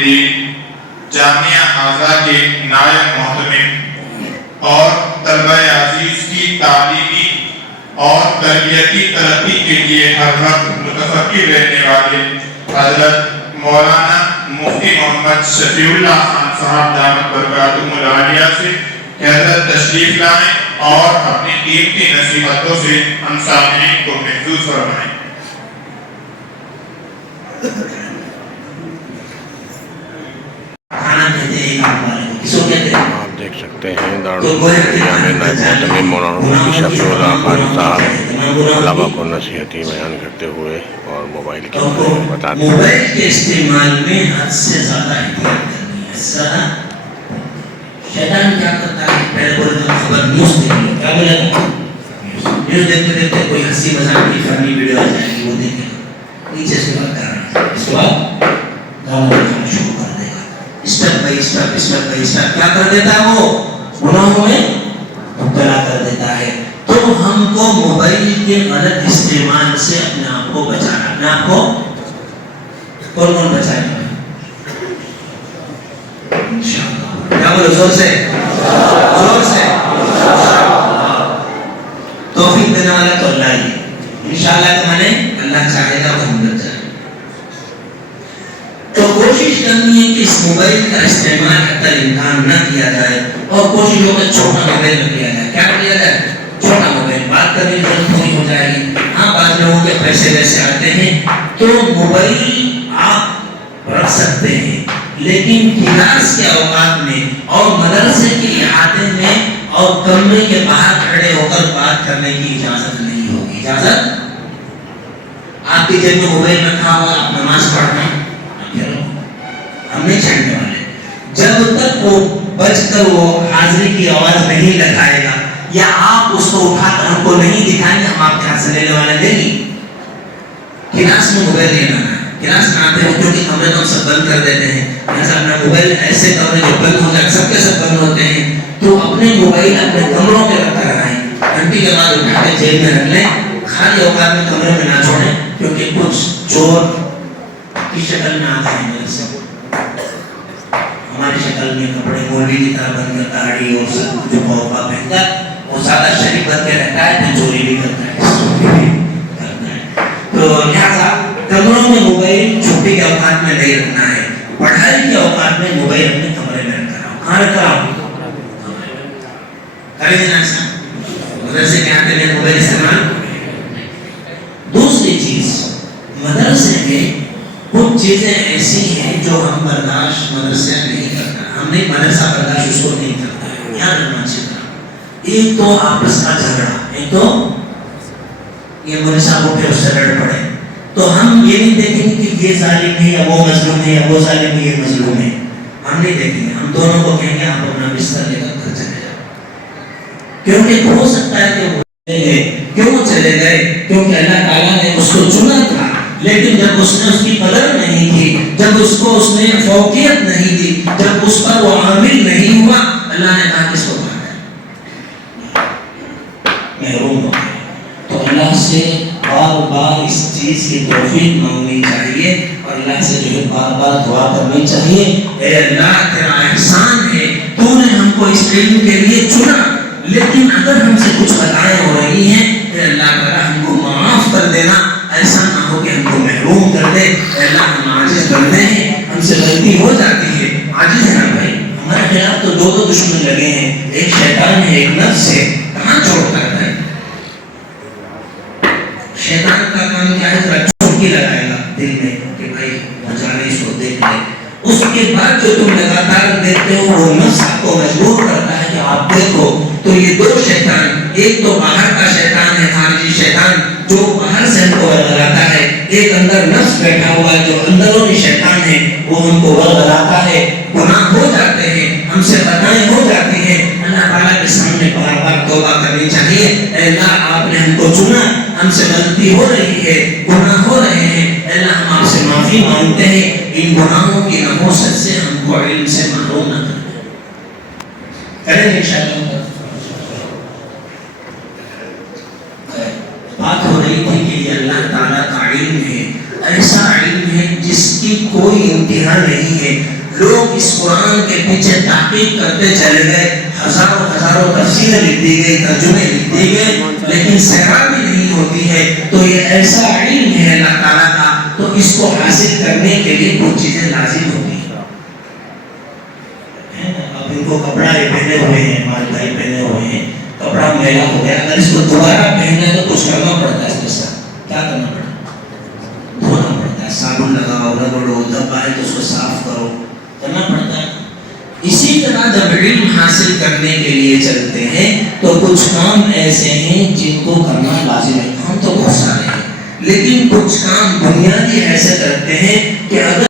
دین جامعہ آزا کے نائب محتمم اور طلبہ عزیز کی تعلیمی اور تربیتی ترقی کے لیے ہر وقت متفکر رہنے والے حضرت مولانا مفتی محمد شفیع اللہ خان صاحب دامت برکاتہم العالیہ سے کہ حضرت تشریف لائیں اور اپنی قیمتی نصیحتوں سے ہم سامعین کو محفوظ فرمائیں۔ آپ دیکھ سکتے ہیں دارالعلوم میں نائب محتمم مولانا مفتی شفیع اللہ خان صاحب طلبہ کو نصیحتی بیان کرتے ہوئے اور موبائل کے بارے میں بتاتے ہیں۔ موبائل کے استعمال میں حد سے زیادہ احتیاط کرنی ہے۔ زیادہ شیطان کیا کرتا ہے، پہلے بولے تو خبر نیوز دیکھ لو، کیا بولے گا نیوز دیکھتے دیکھتے کوئی ہنسی مذاق کی فنی ویڈیو آ جائے گی، وہ دیکھے گا، نیچے سے بات کر رہا ہے، اس کے بعد گانا بجانا شروع کر دے گا، اسٹیپ بائی اسٹیپ کیا کر دیتا ہے، وہ گناہوں میں مبتلا کر دیتا ہے۔ تو ہم کو موبائل کے غلط استعمال سے اپنے آپ کو بچانا، اپنے آپ کو کون بچائے گا انشاءاللہ، کیا بولو زور سے توفیق دینے والا تو اللہ ہی، انشاءاللہ تو مانے اللہ چاہے گا تو ہم بچ جائیں۔ تو کوشش کرنی ہے کہ اس موبائل کا استعمال حتی الامکان نہ کیا جائے اور کوشش ہو کہ چھوٹا موبائل نہ لیا جائے۔ کیا لیا جائے؟ چھوٹا موبائل، بات کرنے کی ضرورت پوری ہو جائے گی۔ ہاں بعض لوگوں کے پیسے ویسے آتے ہیں تو موبائل آپ رکھ سکتے ہیں، لیکن کلاس کے اوقات میں اور مدرسے کے احاطے میں اور کمرے کے باہر کھڑے ہو کر بات کرنے کی اجازت نہیں ہوگی۔ اجازت آپ کی جیب میں موبائل رکھا ہوا، آپ نماز پڑھ رہے ہیں، ہم نہیں چھڑنے والے جب تک وہ بچ کر وہ حاضری کی آواز نہیں لگائے گا یا آپ اس کو اٹھا کر ہم کو نہیں دکھائیں گے، ہم آپ کے ہاتھ سے لینے والے نہیں۔ کلاس میں موبائل نہیں لانا ہے، کلاس میں آتے ہیں کیونکہ کمرے تو ہم سب بند کر دیتے ہیں، لہٰذا اپنا موبائل ایسے کمرے جو بند ہو جائے، سب کے سب بند ہوتے ہیں، تو اپنے موبائل اپنے کمروں میں رکھ کر آئیں، گھنٹی کے بعد اٹھا کے جیب میں رکھ لیں، خالی اوقات میں کمرے میں نہ چھوڑیں، کیونکہ کچھ چور کی شکل میں آتے ہیں، ہماری شکل میں کپڑے مولوی کی طرح بن کر داڑھی اور سب جو موقع پہن کر وہ زیادہ شریف بن کے رہتا ہے، تو چوری بھی کرتا ہے۔ تو لہٰذا کمروں میں موبائل چھٹی کے اوقات میں نہیں رکھنا ہے، پڑھائی کے اوقات میں موبائل اپنے کمرے میں رکھ کر آؤ۔ کہاں رکھ کر آؤ؟ کریں گے نا ایسا؟ مدرسے کے آتے میں موبائل استعمال۔ دوسری چیز، مدرسے میں کچھ چیزیں ایسی ہیں جو ہم برداشت مدرسے نہیں کرتا، ہم نہیں مدرسہ برداشت اس کو نہیں کرتا، یاد رکھنا چاہیے۔ ایک تو آپس کا جھگڑا، ایک تو یہ مولوی صاحب اٹھے اس سے لڑ پڑے، تو ہم یہ نہیں دیکھیں گے کہ یہ ظالم ہے یا وہ مظلوم ہے یا وہ ظالم ہے یہ مظلوم ہے، ہم نہیں دیکھیں گے، ہم دونوں کو کہیں گے آپ اپنا بستر لے کر گھر چلے جاؤ، کیونکہ ہو سکتا ہے کہ وہ کیوں چلے گئے، کیونکہ اللہ تعالیٰ نے اس کو چنا تھا، لیکن جب اس نے اس کی قدر نہیں کی، جب اس کو اس نے فوقیت نہیں دی، جب اس پر وہ عامل نہیں ہوا، اللہ نے کہا کس کو محروم ہو گئے۔ تو اللہ سے بار بار اس چیز کی توفیق مانگنی چاہیے اور اللہ سے جو ہے بار بار دعا کرنی چاہیے، اے اللہ تیرا احسان ہے، تو نے ہم کو اس علم کے لیے چنا، لیکن اگر ہم سے کچھ خطائیں ہو رہی ہیں اے اللہ تعالیٰ ہم کو معاف کر دینا، ایسا نہ ہو کہ ہم کو محروم کر دے۔ اے اللہ ہم عاجز بندے ہیں، ہم سے غلطی ہو جاتی ہے، عاجز ہے نا بھائی، ہمارے خلاف تو دو دشمن لگے ہیں، ایک شیطان ہے ایک نفس ہے، کہاں چھوڑتا ہے بھائی؟ شیطان کا کام کیا ہے؟ ذرا چوٹکی لگائے گا دل میں کہ بھائی بچانے اس کو دیکھ لے، اس کے بعد جو تم لگاتار دیکھتے ہو وہ نفس آپ کو مجبور کرتا ہے کہ آپ دیکھو۔ تو یہ دو شیطان، ایک تو باہر کا شیطان ہے، خارجی شیطان جو باہر سے ہم کو ورغلاتا ہے، ایک اندر نفس بیٹھا ہوا ہے جو اندرونی شیطان ہے، وہ ہم کو ورغلاتا ہے، گناہ ہو جاتے ہیں، ہم سے خطائیں ہو جاتی ہیں، اللہ تعالیٰ کے سامنے بار بار توبہ کرنی چاہیے۔ اے اللہ آپ نے ہم کو چنا، ہم سے غلطی ہو رہی ہے، گناہ ہو رہے ہیں، اے اللہ ہم آپ سے معافی مانگتے ہیں، ان گناہوں کی نحوست سے ہم کو علم سے محروم نہ کریں گے انشاءاللہ۔ بات ہو رہی تھی کہ یہ اللہ تعالیٰ کا علم ہے، ایسا علم ہے جس کی کی کوئی انتہا نہیں ہے. لوگ اس قرآن کے پیچھے تحقیق کرتے چلے گئے, ہزاروں تفسیریں لکھ دی گئی, ترجمے لکھ دیے گئے, لیکن سیرابی نہیں ہوتی ہے. تو یہ ایسا علم ہے اللہ تعالیٰ کا, تو اس کو حاصل کرنے کے لیے کچھ چیزیں لازم ہوتی ہیں. اب ان کو کپڑا پہنے ہوئے ہیں, ہمارے بھائی پہنے ہوئے ہیں, کپڑا میلا ہو گیا, اگر اس کو دوبارہ پہننا تو کچھ کرنا پڑتا ہے. اس کے ساتھ کیا کرنا پڑتا ہے؟ دھونا پڑتا ہے, صابن لگاؤ, رگڑو, دبا ہے تو اس کو صاف کرو, کرنا پڑتا ہے. اسی طرح جب علم حاصل کرنے کے لیے چلتے ہیں تو کچھ کام ایسے ہیں جن کو کرنا لازم ہے. کام تو بہت سارے ہیں, لیکن کچھ کام بنیادی ایسے کرتے ہیں کہ اگر